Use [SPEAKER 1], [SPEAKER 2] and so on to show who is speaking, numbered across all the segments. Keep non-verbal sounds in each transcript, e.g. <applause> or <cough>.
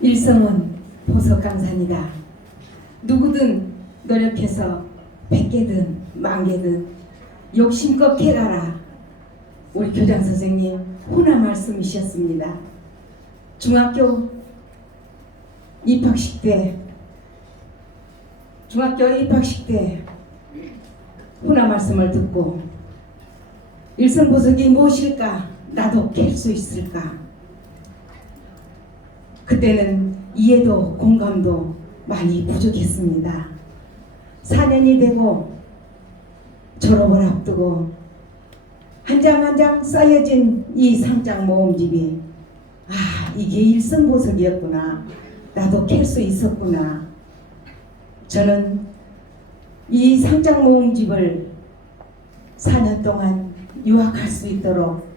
[SPEAKER 1] 일성은 보석 강산이다. 누구든 노력해서 백 개든 만 개든 욕심껏 캐가라. 우리 교장 선생님 훈화 말씀이셨습니다. 중학교 입학식 때 중학교 입학식 때 훈화 말씀을 듣고 일성보석이 무엇일까 나도 캘 수 있을까 그때는 이해도 공감도 많이 부족했습니다. 4년이 되고 졸업을 앞두고 한 장 한 장 쌓여진 이 상장 모음집이 아 이게 일성보석이었구나 나도 캘 수 있었구나 저는 이 상장 모음집을 4년 동안 유학할 수 있도록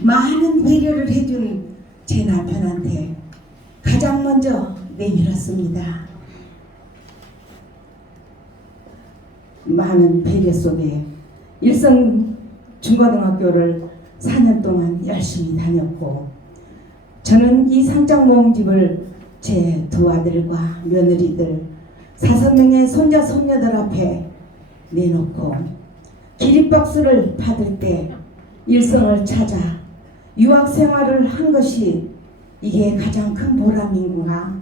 [SPEAKER 1] 많은 배려를 해준 제 남편한테 가장 먼저 내밀었습니다. 많은 배려 속에 일성 중고등학교를 4년 동안 열심히 다녔고 저는 이 상장 모음집을 제 두 아들과 며느리들 다섯 명의 손자 손녀들 앞에 내놓고 기립박수를 받을 때 일성을 찾아 유학 생활을 한 것이 이게 가장 큰 보람인구나.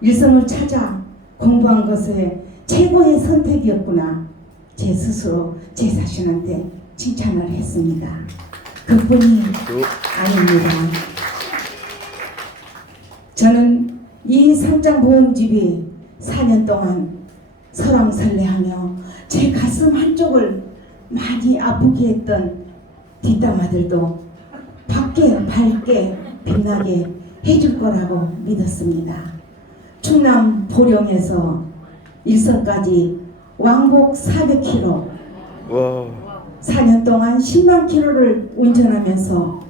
[SPEAKER 1] 일성을 찾아 공부한 것의 최고의 선택이었구나. 제 스스로 제 자신한테 칭찬을 했습니다. 그뿐이 아닙니다. 저는 이 상장 보험집이 4년 동안 설왕설래하며 제 가슴 한쪽을 많이 아프게 했던 뒷담화들도 밝게 밝게 빛나게 해줄 거라고 믿었습니다. 충남 보령에서 일선까지 왕복 400km
[SPEAKER 2] 와,
[SPEAKER 1] 4년 동안 10만 킬로를 운전하면서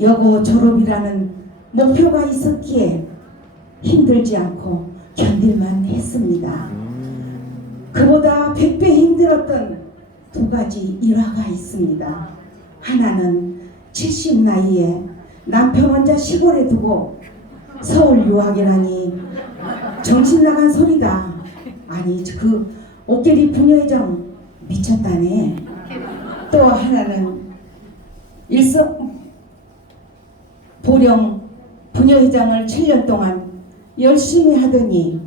[SPEAKER 1] 여고 졸업이라는 목표가 있었기에 힘들지 않고 견딜만 했습니다. 그보다 100배 힘들었던 두 가지 일화가 있습니다. 하나는 70 나이에 남편 혼자 시골에 두고 서울 유학이라니 정신 나간 소리다. 아니 그 옥계리 부녀회장 미쳤다네. 또 하나는 일성 보령 부녀회장을 7년 동안 열심히 하더니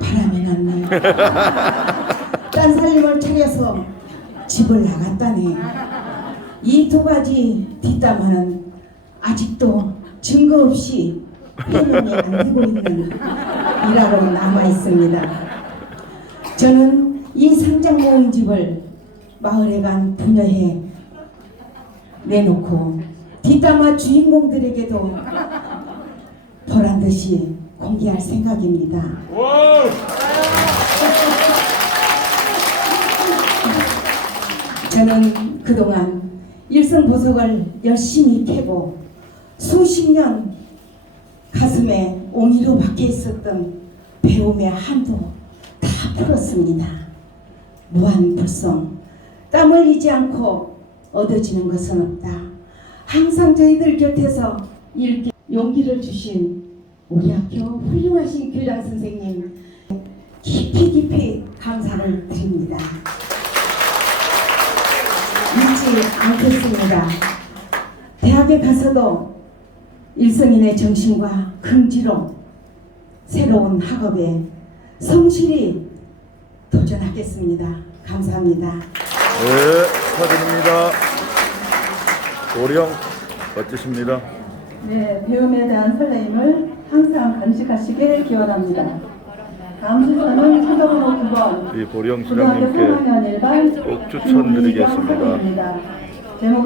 [SPEAKER 1] 바람이 났네. <laughs> 딴 살림을 차려서 집을 나갔다네. 이 두 가지 뒷담화는 아직도 증거 없이 해명이 안 되고 있는 일화로 남아 있습니다. 저는 이 상장 모음집을 마을에 간 부녀회 내놓고 뒷담화 주인공들에게도 보란 듯이 공개할 생각입니다. 저는 그동안 일성보석을 열심히 캐고 수십 년 가슴에 옹이로 박혀 있었던 배움의 한도 다 풀었습니다. 무한불성 땀 흘리지 않고 얻어지는 것은 없다. 항상 저희들 곁에서 이렇게 용기를 주신 우리 학교 훌륭하신 교장 선생님 깊이 깊이 감사를 드립니다. 잊지 않겠습니다. 대학에 가서도 일성인의 정신과 긍지로 새로운 학업에 성실히 도전하겠습니다. 감사합니다.
[SPEAKER 2] 네, 축하드립니다. 도령 멋지십니다.
[SPEAKER 3] 네, 배움에 대한 설레임을 항상 간직하시길 기원합니다. 다음 순서는 초등학교 9번
[SPEAKER 2] 이 보령 시장님께
[SPEAKER 3] 3학년 1반
[SPEAKER 2] 꼭 추천드리겠습니다.
[SPEAKER 3] 제목